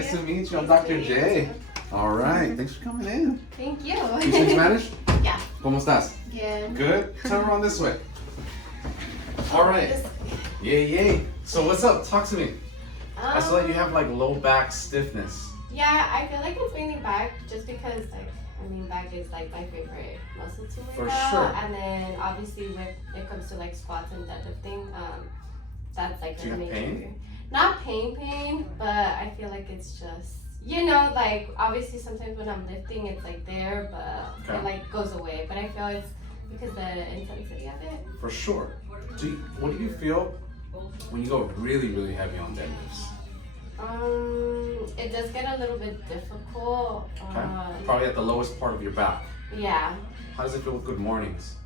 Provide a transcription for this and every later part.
Nice to meet you. I'm Dr. J. All right. Thanks for coming in. Thank you. You speak Spanish? Yeah. ¿Cómo estás? Good. Good? Turn around this way. All right. Yay. So what's up? Talk to me. I saw that you have like low back stiffness. Yeah, I feel like it's mainly back just because back is like my favorite muscle to work out. Sure. And then obviously when it comes to like squats and deadlifting, that's like Do you have pain? Not pain, but I feel like it's just, like obviously sometimes when I'm lifting it's like there, but it like goes away. But I feel it's because the intensity of it. For sure. What do you feel when you go really, really heavy on deadlifts? It does get a little bit difficult. Okay. Probably at the lowest part of your back. Yeah. How does it feel with good mornings?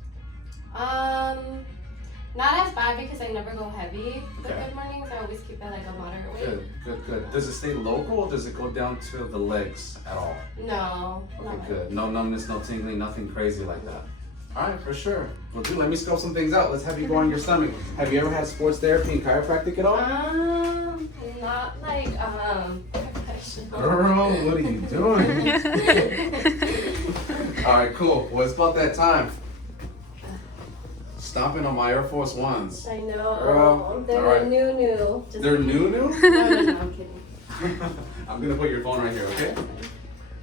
Not as bad because I never go heavy with good mornings. I always keep it like a moderate weight. Good. Does it stay local or does it go down to the legs at all? No. Okay, good. No numbness, no tingling, nothing crazy like that. All right, for sure. Well, dude, let me scope some things out. Let's have you go on your stomach. Have you ever had sports therapy and chiropractic at all? Not like professional. Girl, what are you doing? All right, cool. Well, it's about that time. Stomping on my Air Force Ones. I know. Girl, They're new. They're new? No, I'm kidding. I'm gonna put your phone right here, okay?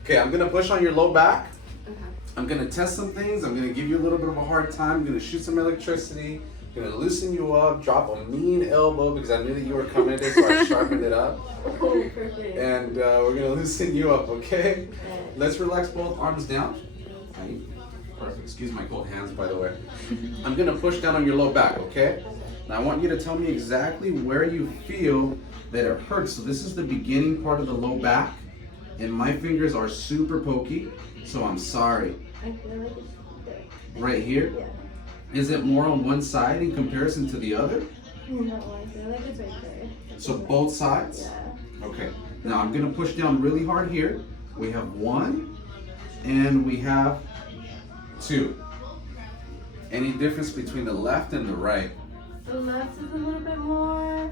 Okay, I'm gonna push on your low back. Okay. I'm gonna test some things. I'm gonna give you a little bit of a hard time. I'm gonna shoot some electricity. I'm gonna loosen you up, drop a mean elbow because I knew that you were coming today, so I sharpened it up. Oh, perfect. And we're gonna loosen you up, okay? Let's relax both arms down. Perfect. Excuse my cold hands, by the way. I'm gonna push down on your low back, okay? Now I want you to tell me exactly where you feel that it hurts. So this is the beginning part of the low back, and my fingers are super pokey, so I'm sorry. I feel like it's there. Right here? Yeah. Is it more on one side in comparison to the other? No, I feel like it's right there. So both sides? Yeah. Okay. Now I'm gonna push down really hard here. We have 1, and we have 2. Any difference between the left and the right? The left is a little bit more,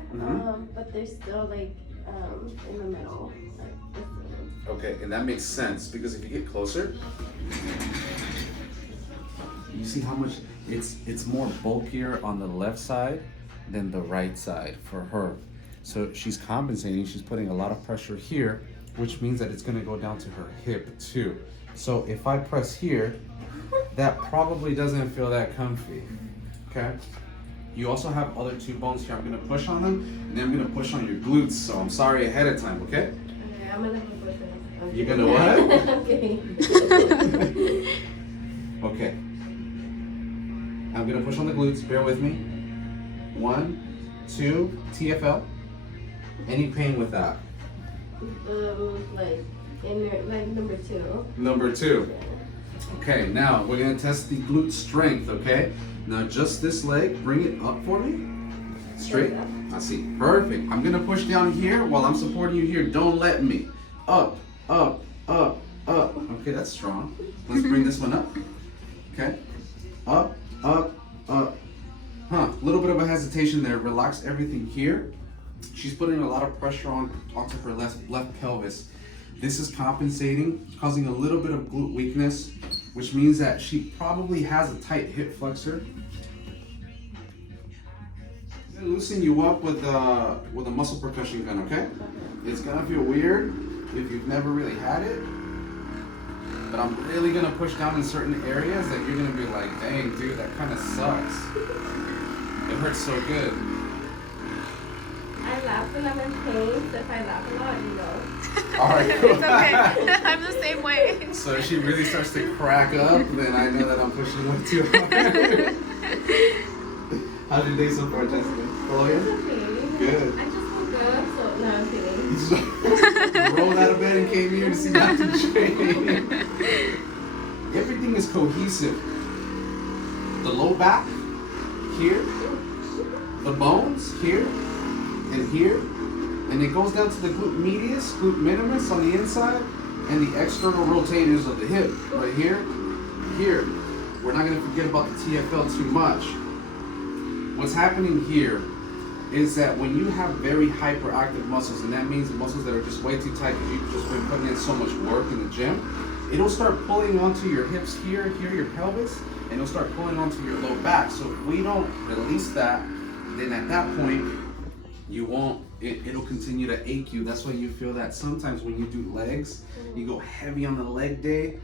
but they're still like in the middle. Like the same. Okay, and that makes sense because if you get closer, you see how much it's more bulkier on the left side than the right side for her. So she's compensating, she's putting a lot of pressure here, which means that it's gonna go down to her hip too. So if I press here, that probably doesn't feel that comfy, okay? You also have other 2 bones here. I'm gonna push on them, and then I'm gonna push on your glutes, so I'm sorry ahead of time, okay? Okay, I'm gonna put this. You're gonna what? I'm kidding. Okay. I'm gonna push on the glutes, bear with me. 1, 2, TFL. Any pain with that? Like number 2. Number 2. Okay, now we're gonna test the glute strength, okay? Now just this leg, bring it up for me. Straight. I see. Perfect. I'm gonna push down here while I'm supporting you here. Don't let me. Up. Okay, that's strong. Let's bring this one up. Okay. Up. A little bit of a hesitation there. Relax everything here. She's putting a lot of pressure onto her left pelvis. This is compensating, causing a little bit of glute weakness, which means that she probably has a tight hip flexor. I'm gonna loosen you up with a muscle percussion gun, okay? It's gonna feel weird if you've never really had it, but I'm really gonna push down in certain areas that you're gonna be like, dang, dude, that kind of sucks. It hurts so good. I laugh when I'm in pain, so if I laugh a lot, you know. All right, cool. It's okay. I'm the same way. So if she really starts to crack up, then I know that I'm pushing way too hard. How's your day so far, Jessica? Hello, It's yeah? okay. Good. I just woke up, so no, I'm kidding. You just rolled out of bed and came here to see Dr. J. Everything is cohesive. The low back, here, the bones, here, and here, and it goes down to the glute medius, glute minimus on the inside, and the external rotators of the hip, right here, here. We're not gonna forget about the TFL too much. What's happening here is that when you have very hyperactive muscles, and that means the muscles that are just way too tight because you've just been putting in so much work in the gym, it'll start pulling onto your hips here, your pelvis, and it'll start pulling onto your low back. So if we don't release that, then at that point, you won't, it'll continue to ache you. That's why you feel that sometimes when you do legs, you go heavy on the leg day,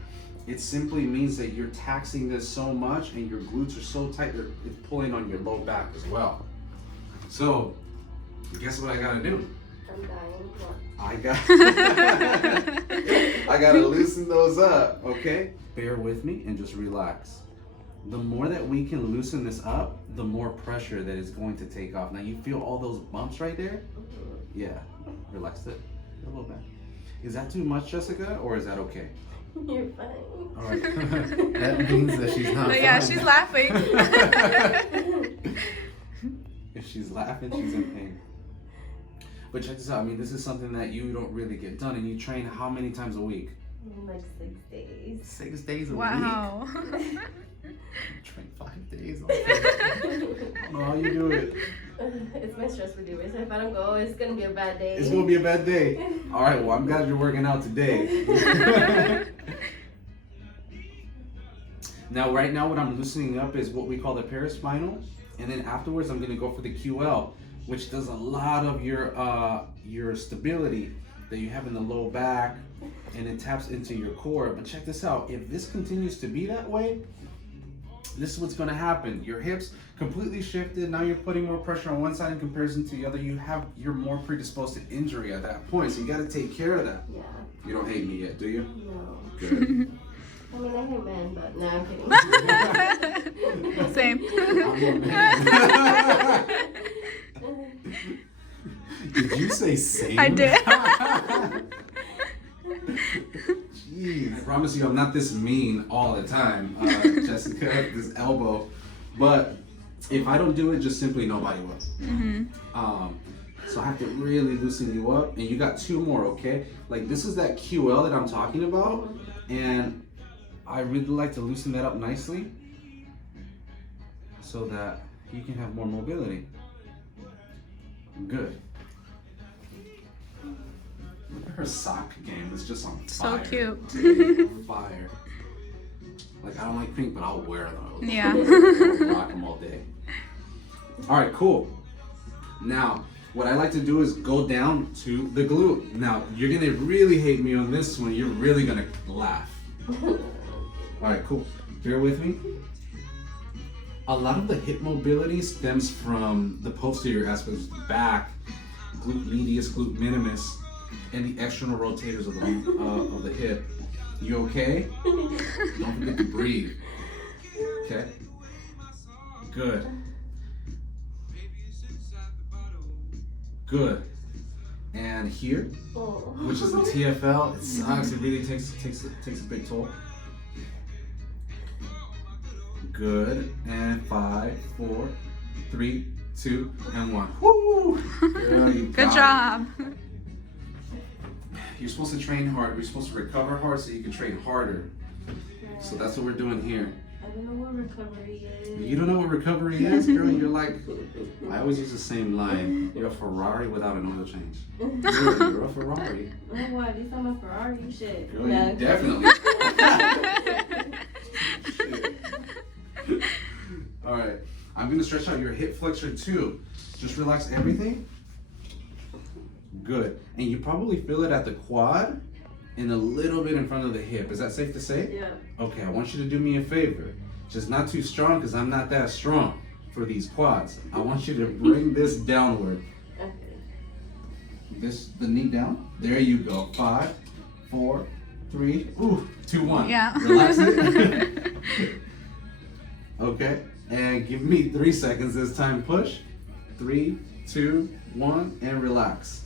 it simply means that you're taxing this so much and your glutes are so tight that it's pulling on your low back as well. So, guess what I gotta do? I'm dying. I gotta loosen those up, okay? Bear with me and just relax. The more that we can loosen this up, the more pressure that it's going to take off. Now you feel all those bumps right there? Yeah, relax it a little bit. Is that too much, Jessica, or is that okay? You're fine. All right. That means that she's not. But yeah, she's laughing. If she's laughing, she's in pain. But check this out. I mean, this is something that you don't really get done, and you train how many times a week? Like 6 days. 6 days a week. Wow. Train 5 days. No, you do it. It's my stress reliever, so if I don't go, it's gonna be a bad day. It's gonna be a bad day. All right. Well, I'm glad you're working out today. Now, right now, what I'm loosening up is what we call the paraspinal, and then afterwards, I'm gonna go for the QL, which does a lot of your stability that you have in the low back, and it taps into your core. But check this out. If this continues to be that way, this is what's going to happen. Your hips completely shifted. Now you're putting more pressure on one side in comparison to the other. You're more predisposed to injury at that point. So you got to take care of that. Yeah. You don't hate me yet, do you? No. Good. I mean, I hate men, but no, I'm kidding. Same. I'm a man. Did you say same? I did. Jeez. I promise you I'm not this mean all the time, Jessica, this elbow. But if I don't do it, just simply nobody will. Mm-hmm. So I have to really loosen you up. And you got 2 more, okay? Like this is that QL that I'm talking about. And I really like to loosen that up nicely so that you can have more mobility. Good. Look at her sock game. It's just on So fire. cute. On fire. Like, I don't like pink, but I'll wear those. Yeah. I'll rock them all day. All right, cool. Now, what I like to do is go down to the glute. Now, you're going to really hate me on this one. You're really going to laugh. All right, cool. Bear with me. A lot of the hip mobility stems from the posterior aspects, back, glute medius, glute minimus, and the external rotators of the hip. You okay? Don't forget to breathe. Okay? Good. Good. And here, which is the TFL, it sucks. It really takes a big toll. Good. And 5, 4, 3, 2, and 1. Woo! Girl, you Good got job. it. You're supposed to train hard. You're supposed to recover hard so you can train harder. So that's what we're doing here. I don't know what recovery is. You don't know what recovery is, girl? You're like, I always use the same line. You're a Ferrari without an oil change. You're a Ferrari. Oh, what? At least I'm a Ferrari. Shit. Girl, Yeah. you definitely. Shit. All right. I'm going to stretch out your hip flexor too. Just relax everything. Good. And you probably feel it at the quad and a little bit in front of the hip. Is that safe to say? Yeah. Okay, I want you to do me a favor. Just not too strong because I'm not that strong for these quads. I want you to bring this downward. Okay. The knee down. There you go. 5, 4, 3, 2, 1. Yeah. Relax it. Okay. And give me 3 seconds this time. Push. 3, 2, 1, and relax.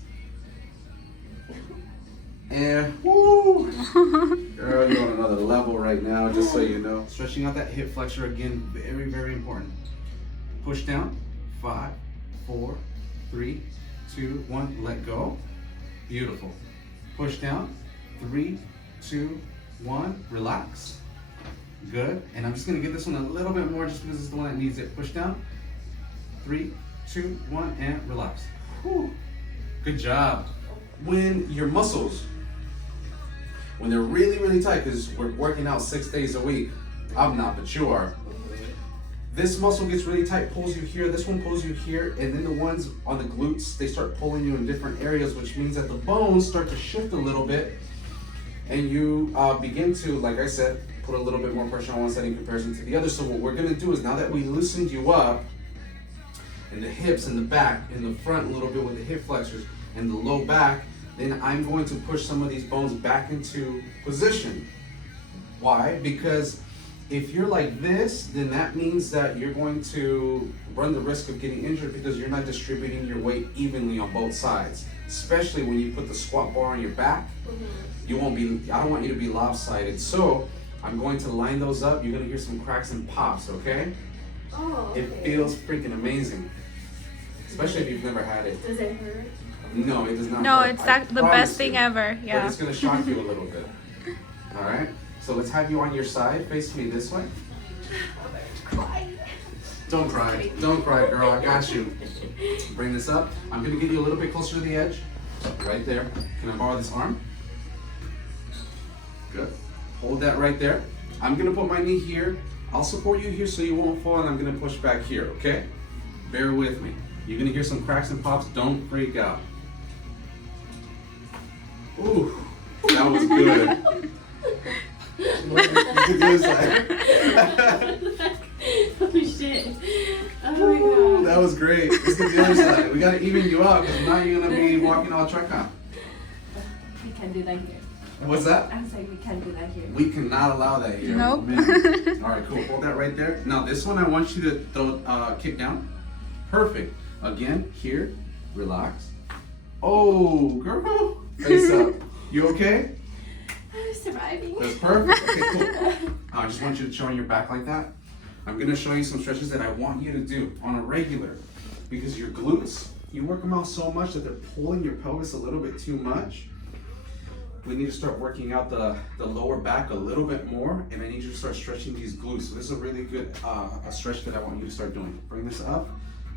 And woo! Girl, you're on another level right now, just so you know. Stretching out that hip flexor again, very, very important. Push down. 5, 4, 3, 2, 1. Let go. Beautiful. Push down. 3, 2, 1. Relax. Good. And I'm just gonna give this one a little bit more just because it's the one that needs it. Push down. 3, 2, 1, and relax. Whew. Good job. When your muscles, when they're really, really tight, because we're working out 6 days a week, I'm not, but you are. This muscle gets really tight, pulls you here, this one pulls you here, and then the ones on the glutes, they start pulling you in different areas, which means that the bones start to shift a little bit, and you begin to, like I said, put a little bit more pressure on one side in comparison to the other. So what we're gonna do is, now that we loosened you up, in the hips, in the back, in the front a little bit with the hip flexors, and the low back, then I'm going to push some of these bones back into position. Why? Because if you're like this, then that means that you're going to run the risk of getting injured because you're not distributing your weight evenly on both sides. Especially when you put the squat bar on your back, you won't be, I don't want you to be lopsided. So I'm going to line those up. You're gonna hear some cracks and pops, okay? Oh, okay. It feels freaking amazing. Especially if you've never had it. Does it hurt? No, it does not No, hurt. it's I the promise best thing you. ever. But Yeah. it's gonna shock you a little bit. All right. So let's have you on your side. Face me this way. Don't cry. Don't cry, girl. I got you. Bring this up. I'm gonna get you a little bit closer to the edge. Right there. Can I borrow this arm? Good. Hold that right there. I'm gonna put my knee here. I'll support you here so you won't fall, and I'm gonna push back here, okay? Bear with me. You're gonna hear some cracks and pops. Don't freak out. Ooh, that was good. Oh shit. Oh my Ooh, god. that was great. Let's get the other side. We gotta even you out because now you're gonna be walking all truck on. We can't do that here. What's that? I was like, we can't do that here. We cannot allow that here. Nope. Man. All right, cool. Hold that right there. Now this one, I want you to throw, kick down. Perfect. Again, here, relax. Oh, girl, face up. You okay? I'm surviving. That's perfect. Okay, cool. I just want you to show on your back like that. I'm gonna show you some stretches that I want you to do on a regular, because your glutes, you work them out so much that they're pulling your pelvis a little bit too much. We need to start working out the lower back a little bit more, and I need you to start stretching these glutes. So this is a really good a stretch that I want you to start doing. Bring this up.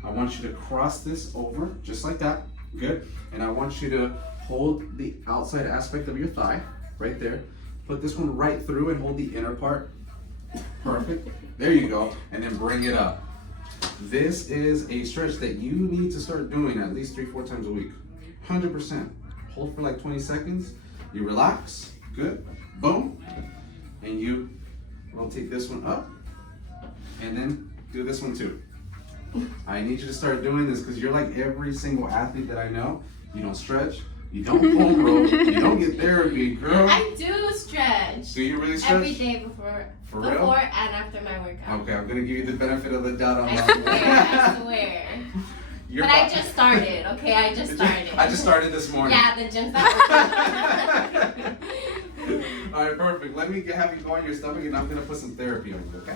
I want you to cross this over, just like that. Good. And I want you to hold the outside aspect of your thigh, right there. Put this one right through and hold the inner part. Perfect. There you go. And then bring it up. This is a stretch that you need to start doing at least 3-4 times a week. 100%. Hold for like 20 seconds. You relax. Good. Boom. And you rotate this one up. And then do this one too. I need you to start doing this because you're like every single athlete that I know. You don't stretch. You don't foam roll. You don't get therapy, girl. I do stretch. Do you really stretch? Every day before For real? before and after my workout. Okay, I'm gonna give you the benefit of the doubt on I that swear, I swear. Your But I bo- just started, okay? I just started. I just started this morning. Yeah, the gym's not open. All right, perfect. Let me have you go on your stomach, and I'm gonna put some therapy on you. Okay.